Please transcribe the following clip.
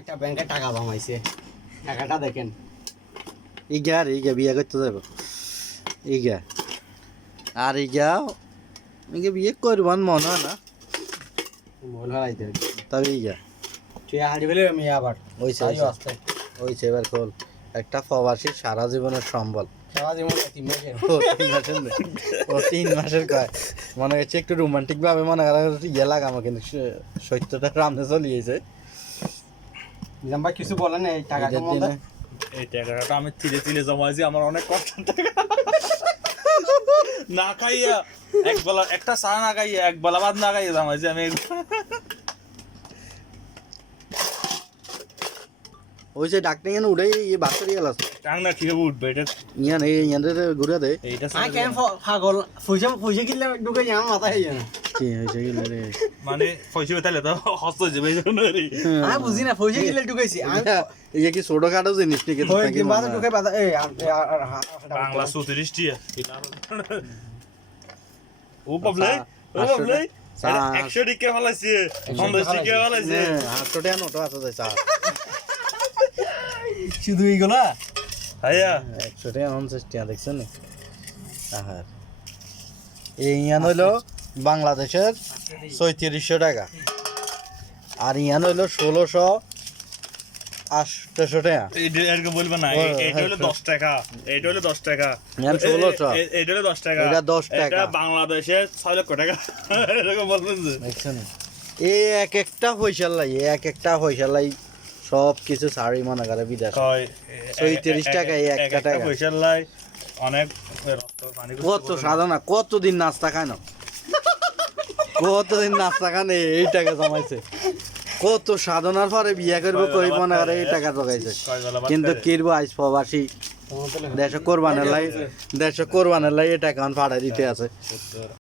একটা ব্যাংকে টাকা জমাইছে, টাকাটা দেখেন। ইগা বিয়া করতে যাব ইগা আর ইগা বিয়ে করবার মনে হয় না বল হারাইতে তবে ইগা তুই হাঁড়ি ফেলে আমি আবার ওইছে তাইও আসতে ওইছে এবার খোল একটা প্রবাসী সারা জীবনের সম্বল সারা জীবন 3 মাসের ও 3 মাসের কয় মনে হচ্ছে একটু রোমান্টিক ভাবে মনে করা ইয়ে লাগামো কিন্তু সত্যটা সামনে চলিয়েছে নিজাম ভাই কিছু বলেন এই টাকা ঈদের সম্বন্ধে। দিনে এই টাকাটা আমি তিলে তিলে জমাইছি, আমার অনেক কষ্ট টাকা। না খাইয়া এক বেলা একটা চা না খাইয়া এক বেলা ভাত না খাইয়া জমাইছি আমি। ওইছে ডাক্তার এখানে উঠে ইয়ে বাস করিয়ে গেল টাং না কিভাবে উঠবে এটা? ইয়ান এই ইয়ানদের ঘুরে দে এইটা আমি কেন পাগল পয়সা কিনলে ঢুকে যাই আমার মাথায় যায় না। কি হয়েছে কি রে মানে পয়সা তাহলে তো হস্ত যাবে এই জন্য রে। আমি বুঝি না পয়সা কিনলে ঢুকেছি আমি ইয়ে কি ছোটখাটো জিনিস নাকি ওই দিন বাদে ঢুকে বাদা এই বাংলা 34 টিয়া ও পাবলে ও আটশো পাবলে চা 100 টিকে ফলাইছে 50 টিকে ফলাইছে। 800 টাকা নোট আছে যাই চা শুধু এইগুলা হাইয়া 100 টাকা 50 টাকা দেখছেন নি আহার এই ইয়ান হইলো বাংলাদেশের 3400 টাকা আর ইয়ান হইলো 1688 টাকা এইটা এরকম বলবে না, এইটা হলো 10 টাকা, এইটা হলো 10 টাকা, ইয়ান 1600 এইটা হলো 10 টাকা, এটা 10 টাকা। এটা বাংলাদেশের 6 লক্ষ টাকা। এরকম বলবেন যে দেখছেন এই এক একটা পয়সা লাই এক একটা পয়সা লাই সব কিছু সারি মনে করে বিদেশ কয় 34 টাকা এই একটা টাকা পয়সার লাই অনেক রক্ত পানি কত সাধনা কতদিন নাস্তা খায় না কতদিন নাস্তা খান এই টাকা জমাইছে কত সাধনার পরে বিয়া করবো কই মনে করে এই টাকা জগাইছে কিন্তু কিরবো আইস প্রবাসী দেশ কোরবানের লাই এই টাকা ফাড়া দিতে আছে।